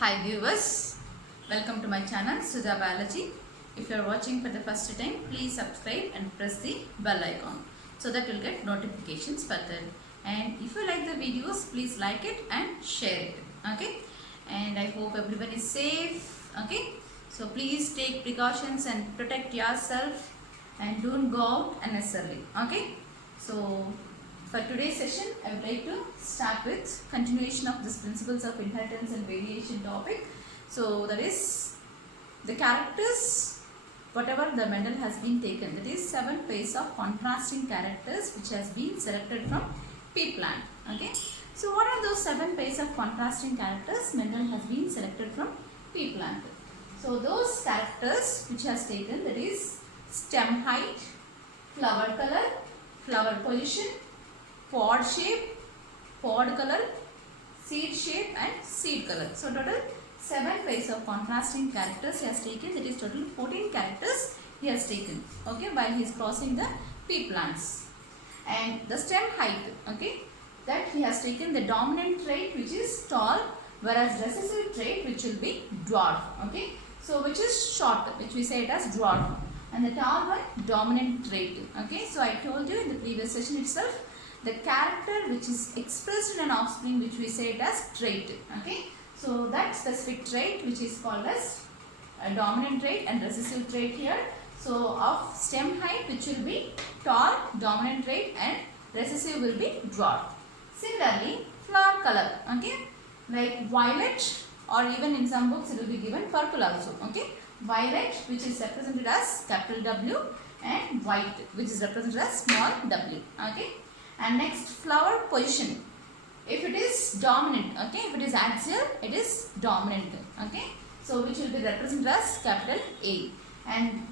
Hi viewers, welcome to my channel Sudha Biology. If you are watching for the first time, please subscribe and press the bell icon so that you will get notifications further. And if you like the videos, please like it and share it. Okay. And I hope everyone is safe. Okay. So please take precautions and protect yourself and don't go out unnecessarily. Okay. So for today's session, I would like to start with continuation of this principles of inheritance and variation topic. So that is the characters, whatever the Mendel has been taken, that is 7 pairs of contrasting characters which has been selected from pea plant. Okay. So what are those 7 pairs of contrasting characters Mendel has been selected from pea plant? So those characters which has taken, that is stem height, flower color, flower position, pod shape, pod color, seed shape and seed color. So total 7 pairs of contrasting characters he has taken, that is total 14 characters he has taken, okay, while he is crossing the pea plants. And the stem height, okay, that he has taken the dominant trait which is tall, whereas recessive trait which will be dwarf, okay. So which is short, which we say it as dwarf, and the tall one dominant trait, okay. So I told you in the previous session itself, the character which is expressed in an offspring which we say it as trait, okay. So that specific trait which is called as a dominant trait and recessive trait here. So of stem height which will be tall, dominant trait, and recessive will be dwarf. Similarly, flower color, okay, like violet, or even in some books it will be given purple also, okay. Violet which is represented as capital W, and white which is represented as small w, okay. And next, flower position. If it is dominant, okay, if it is axial, it is dominant, okay. So which will be represented as capital A. And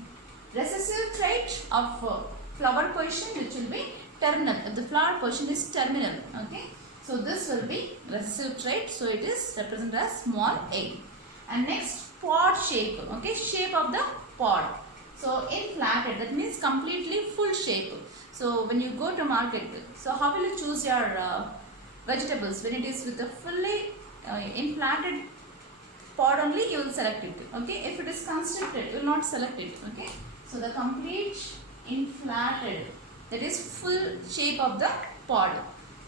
recessive trait of flower position which will be terminal. If the flower position is terminal, okay. So this will be recessive trait. So it is represented as small a. And next, pod shape, okay, shape of the pod. So inflated, that means completely full shape. So when you go to market, so how will you choose your vegetables? When it is with a fully inflated pod only, you will select it, okay. If it is constricted, you will not select it, okay. So the complete inflated, that is full shape of the pod.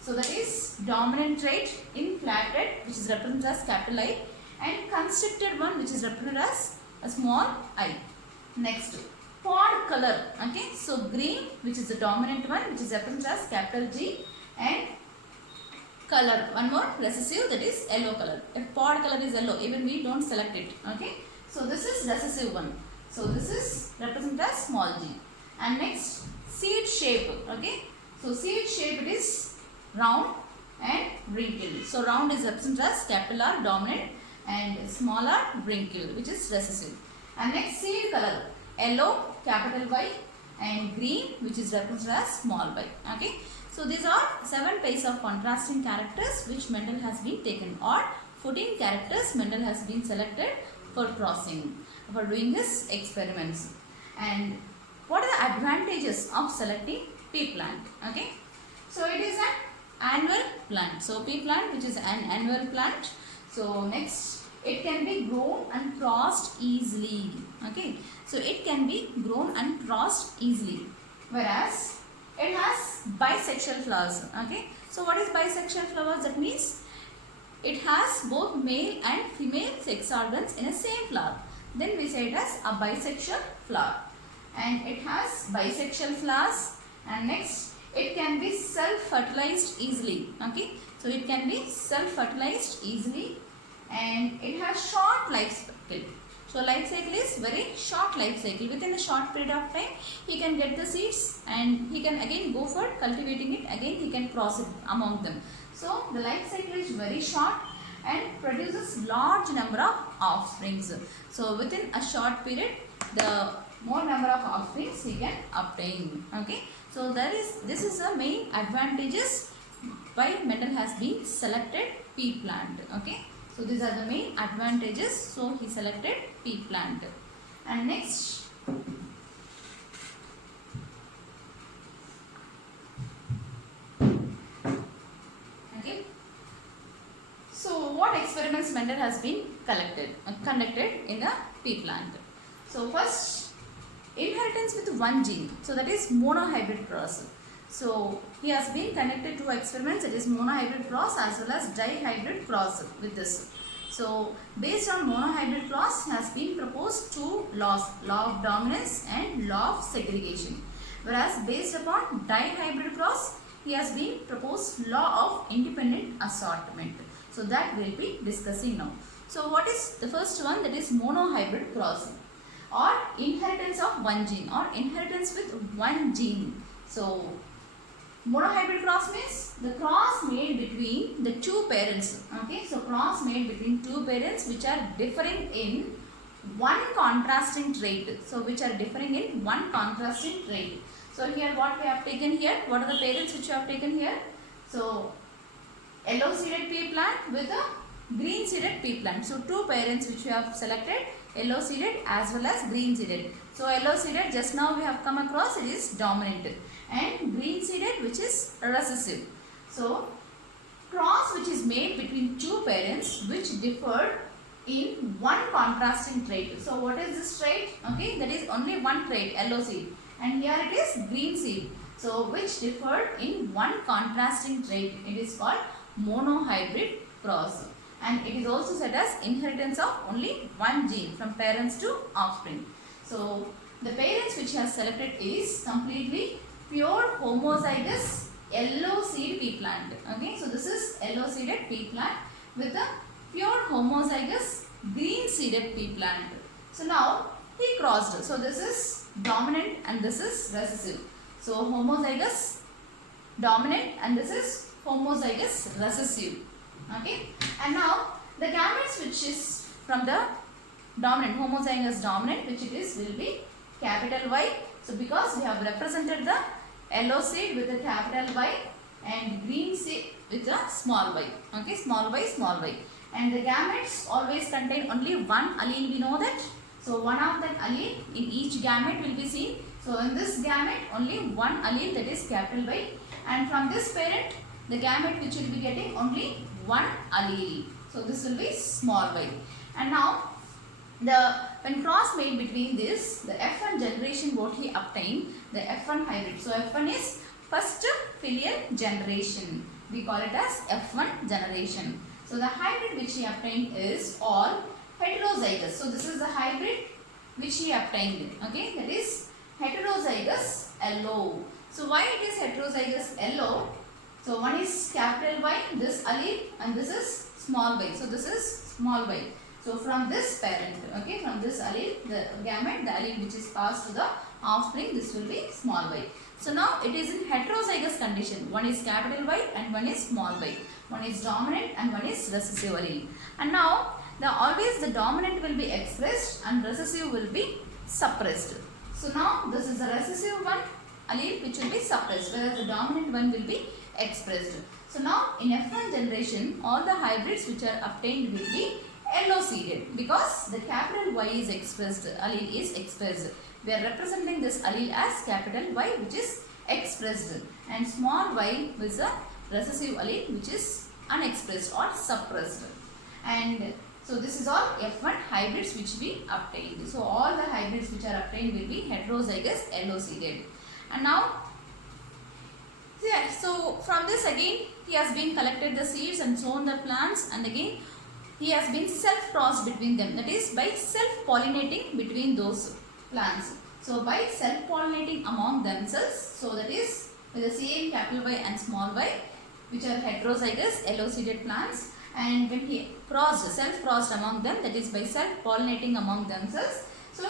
So that is dominant trait, inflated, which is represented as capital I, and constricted one which is represented as a small I. Next, pod color, okay. So green which is the dominant one which is represented as capital G, and color, one more recessive, that is yellow color. If pod color is yellow, even we don't select it, okay. So this is recessive one. So this is represented as small g. And next, seed shape, okay. So seed shape, it is round and wrinkled. So round is represented as capital R, dominant, and small r, wrinkled, which is recessive. And next, seed color, yellow, capital Y, and green which is represented as small y, okay. So these are 7 pairs of contrasting characters which Mendel has been taken, or 14 characters Mendel has been selected for crossing, for doing his experiments. And what are the advantages of selecting pea plant, okay. So it is an annual plant. So pea plant which is an annual plant. So next, it can be grown and crossed easily, okay. So it can be grown and crossed easily, whereas it has bisexual flowers, okay. So what is bisexual flowers? That means it has both male and female sex organs in a same flower. Then we say it as a bisexual flower. And it has bisexual flowers. And next, it can be self-fertilized easily, okay. So it can be self-fertilized easily, and it has short life cycle. So life cycle is very short life cycle. Within a short period of time, he can get the seeds and he can again go for cultivating it. Again, he can cross it among them. So the life cycle is very short and produces large number of offsprings. So within a short period, the more number of offsprings he can obtain, okay. So this is the main advantages why Mendel has been selected pea plant, okay. So these are the main advantages. So he selected pea plant. And next, okay. So what experiments method has been conducted in the pea plant? So first, inheritance with one gene. So that is monohybrid cross. So he has been connected to experiments, that is monohybrid cross as well as dihybrid cross with this. So based on monohybrid cross has been proposed two laws, law of dominance and law of segregation. Whereas based upon dihybrid cross, he has been proposed law of independent assortment. So that we will be discussing now. So what is the first one? That is monohybrid cross or inheritance of one gene or inheritance with one gene. So monohybrid cross means the cross made between the two parents. Okay, so cross made between two parents which are differing in one contrasting trait. So which are differing in one contrasting trait. So here what we have taken here, what are the parents which we have taken here? So yellow seeded pea plant with a green seeded pea plant. So two parents which we have selected, yellow seeded as well as green seeded. So yellow seeded just now we have come across, it is dominant, and green seeded which is recessive. So cross which is made between two parents which differ in one contrasting trait. So what is this trait? Okay, that is only one trait, yellow seed, and here it is green seed. So which differed in one contrasting trait. It is called monohybrid cross, and it is also said as inheritance of only one gene from parents to offspring. So the parents which has selected is completely pure homozygous yellow seed pea plant. Okay, so this is yellow seeded pea plant with a pure homozygous green seeded pea plant. So now he crossed. So this is dominant and this is recessive. So homozygous dominant and this is homozygous recessive. Okay, and now the gametes which is from the dominant, homozygous dominant, which it is will be capital Y. So because we have represented the yellow seed with a capital Y and green seed with a small y. Okay, small y. And the gametes always contain only one allele, we know that. So one of that allele in each gamete will be seen. So in this gamete only one allele, that is capital Y, and from this parent the gamete which will be getting only one allele. So this will be small y. And now when cross made between this, the F1 generation what he obtained, the F1 hybrid. So F1 is first filial generation. We call it as F1 generation. So the hybrid which he obtained is all heterozygous. So this is the hybrid which he obtained. Okay, that is heterozygous yellow. So why it is heterozygous yellow? So one is capital Y, this allele, and this is small y. So this is small y. So from this parent, okay, from this allele, the gamete, the allele which is passed to the offspring, this will be small y. So now it is in heterozygous condition. One is capital Y and one is small y. One is dominant and one is recessive allele. And now always the dominant will be expressed and recessive will be suppressed. So now this is the recessive one allele which will be suppressed, whereas the dominant one will be expressed. So now in F1 generation, all the hybrids which are obtained will be yellow seeded because the capital Y is expressed, allele is expressed. We are representing this allele as capital Y which is expressed, and small y is a recessive allele which is unexpressed or suppressed. And so this is all F1 hybrids which we obtained. So all the hybrids which are obtained will be heterozygous yellow seeded. And now so from this again he has been collected the seeds and sown the plants, and again he has been self-crossed between them, that is by self-pollinating between those plants. So by self-pollinating among themselves, so that is with the same capital Y and small y which are heterozygous yellow seeded plants, and when he self-crossed among them, that is by self-pollinating among themselves. So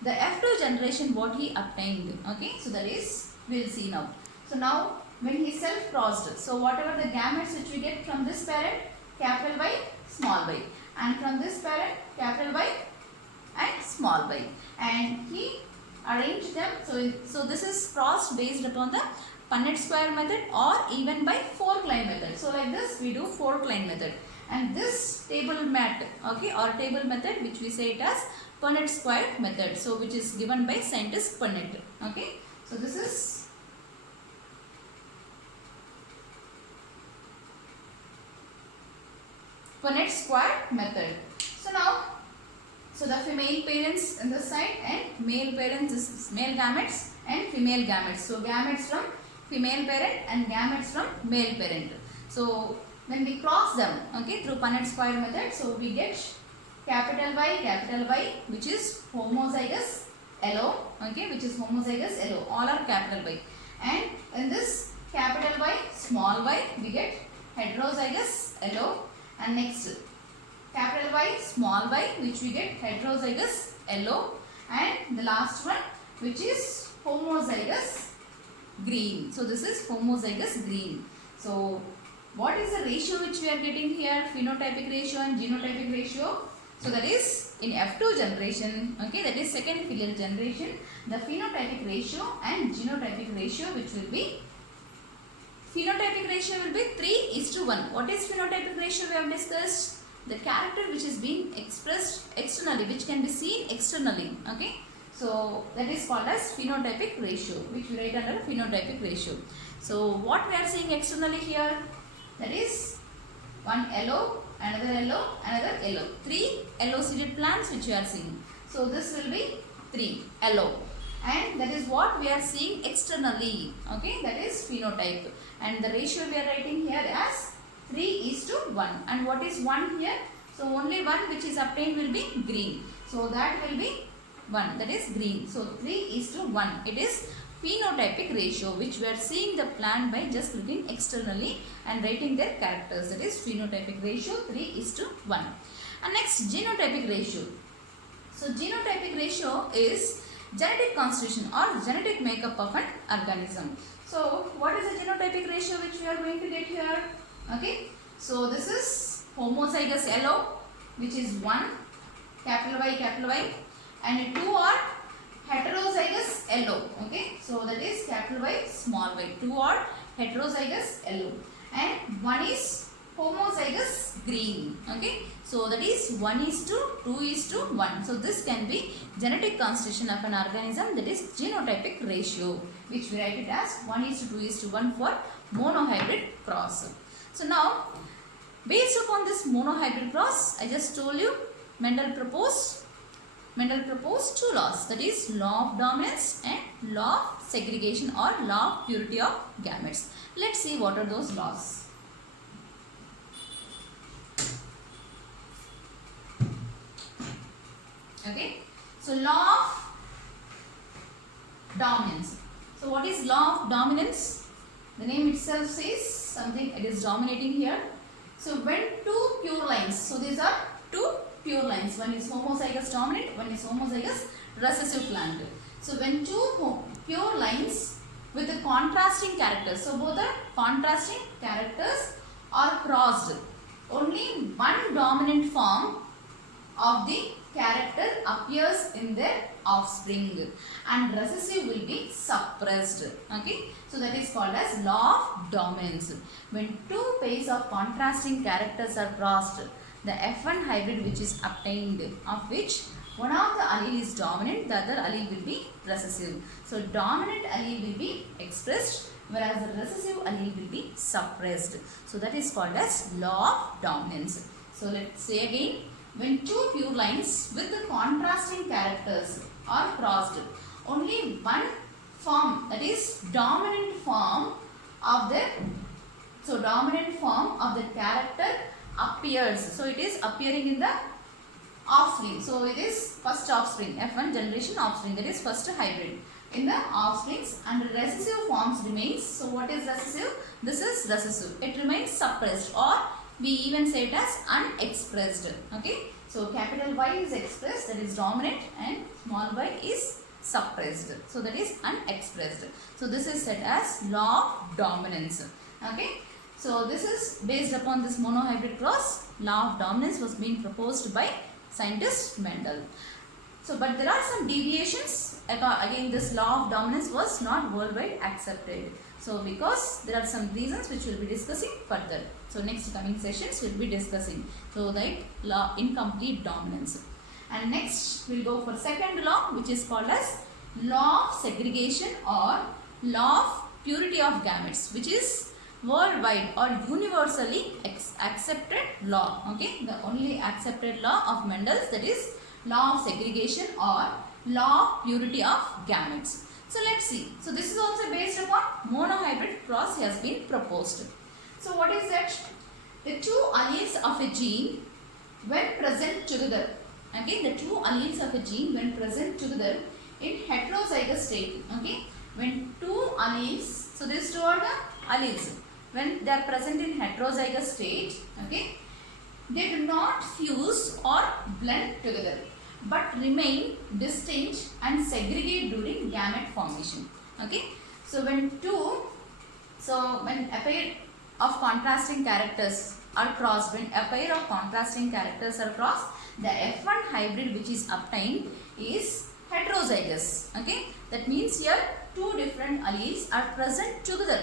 the F2 generation what he obtained, okay, so that is we will see now. So now when he self-crossed, so whatever the gametes which we get from this parent, capital Y, small y, and from this parent, capital Y and small y, and he arranged them. So this is crossed based upon the Punnett square method or even by fork line method. So like this we do fork line method, and this table mat, okay, or table method which we say it as Punnett square method, so which is given by scientist Punnett. Okay, so this is Punnett square method. So now, so the female parents in this side and male parents, this is male gametes and female gametes. So gametes from female parent and gametes from male parent. So when we cross them, okay, through Punnett square method, so we get capital Y, which is homozygous yellow, okay, which is homozygous yellow. All are capital Y. And in this capital Y, small y, we get heterozygous yellow. And next, capital Y, small y, which we get heterozygous yellow. And the last one, which is homozygous green. So this is homozygous green. So what is the ratio which we are getting here? Phenotypic ratio and genotypic ratio. So that is in F2 generation, okay, that is second filial generation, the phenotypic ratio and genotypic ratio, which will be, phenotypic ratio will be 3:1. What is phenotypic ratio we have discussed? The character which is being expressed externally, which can be seen externally, okay. So that is called as phenotypic ratio, which we write under phenotypic ratio. So what we are seeing externally here, that is one yellow, another yellow, another yellow. 3 yellow seeded plants which we are seeing. So this will be 3 yellow. And that is what we are seeing externally, okay, that is phenotype. And the ratio we are writing here as 3:1. And what is 1 here? So only one which is obtained will be green. So that will be 1, that is green. So 3:1. It is phenotypic ratio, which we are seeing the plant by just looking externally and writing their characters. That is phenotypic ratio 3:1. And next, genotypic ratio. So genotypic ratio is genetic constitution or genetic makeup of an organism. So what is the genotypic ratio which we are going to get here? Okay, so this is homozygous yellow, which is 1, capital Y, and 2 are heterozygous yellow, okay, so that is capital Y, small y. 2 are heterozygous yellow and 1 is homozygous green, okay, so that is 1:2:1. So this can be genetic constitution of an organism, that is genotypic ratio, which we write it as 1:2:1 for monohybrid cross. So now, based upon this monohybrid cross, I just told you Mendel proposed 2 laws, that is law of dominance and law of segregation or law of purity of gametes. Let's see what are those laws. Okay, so law of dominance. So what is law of dominance? The name itself says something, it is dominating here. So when 2 pure lines, so these are 2 pure lines, one is homozygous dominant, one is homozygous recessive plant. So when 2 pure lines with the contrasting characters, so both the contrasting characters are crossed, only one dominant form of the character appears in their offspring and recessive will be suppressed, okay. So that is called as law of dominance. When 2 pairs of contrasting characters are crossed, the F1 hybrid which is obtained, of which one of the allele is dominant, the other allele will be recessive. So dominant allele will be expressed, whereas the recessive allele will be suppressed. So that is called as law of dominance. So let's say again, when 2 pure lines with the contrasting characters are crossed, only one form, that is dominant form of the, so dominant form of the character appears. So it is appearing in the offspring. So it is first offspring, F1 generation offspring, that is first hybrid. In the offsprings, and recessive forms remains. So what is recessive? This is recessive. It remains suppressed, or we even say it as unexpressed. Okay. So capital Y is expressed, that is dominant, and small y is suppressed. So that is unexpressed. So this is said as law of dominance. Okay. So this is based upon this monohybrid cross. Law of dominance was being proposed by scientist Mendel. So but there are some deviations. Again, this law of dominance was not worldwide accepted. So because there are some reasons which we will be discussing further. So next coming sessions we will be discussing. So that law incomplete dominance. And next we will go for second law, which is called as law of segregation or law of purity of gametes, which is worldwide or universally accepted law. Okay, the only accepted law of Mendel's, that is law of segregation or law of purity of gametes. So let's see. So this is also based upon monohybrid cross has been proposed. So what is that? The two alleles of a gene when present together. Okay, the two alleles of a gene when present together in heterozygous state. Okay, when two alleles, so these two are the alleles, when they are present in heterozygous state, okay, they do not fuse or blend together but remain distinct and segregate during gamete formation. Okay, so when a pair of contrasting characters are crossed, when a pair of contrasting characters are crossed, the F1 hybrid which is obtained is heterozygous. Okay, that means here two different alleles are present together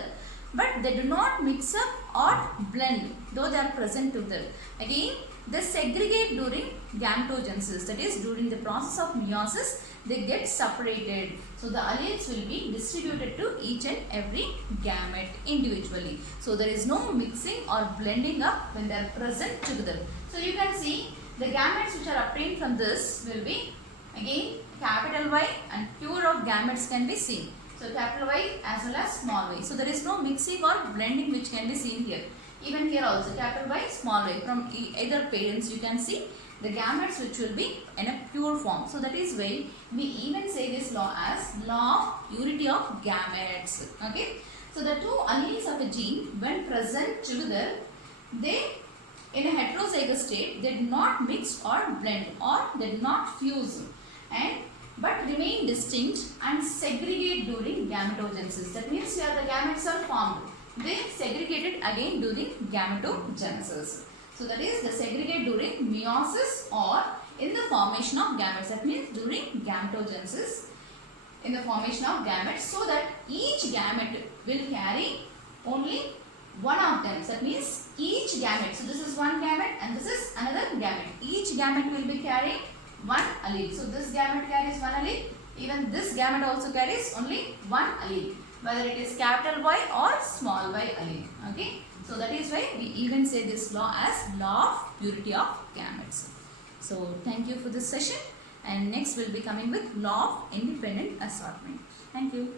but they do not mix up or blend, though they are present together. Again, they segregate during gametogenesis, that is during the process of meiosis they get separated. So the alleles will be distributed to each and every gamete individually. So there is no mixing or blending up when they are present together. So you can see the gametes which are obtained from this will be again capital Y, and pure of gametes can be seen. So capital Y as well as small y. So there is no mixing or blending which can be seen here. Even here also capital Y, small y. From either parents you can see the gametes which will be in a pure form. So that is why we even say this law as law of purity of gametes. Okay. So the two alleles of a gene when present together, they in a heterozygous state, they do not mix or blend or they do not fuse but remain distinct and segregate during gametogenesis. That means here the gametes are formed. They segregated again during gametogenesis. So that is they segregate during meiosis or in the formation of gametes. That means during gametogenesis in the formation of gametes, so that each gamete will carry only one of them. So that means each gamete. So this is one gamete and this is another gamete. Each gamete will be carrying one allele. So this gamete carries one allele. Even this gamete also carries only one allele, whether it is capital Y or small y allele. Okay. So that is why we even say this law as law of purity of gametes. So thank you for this session, and next we'll be coming with law of independent assortment. Thank you.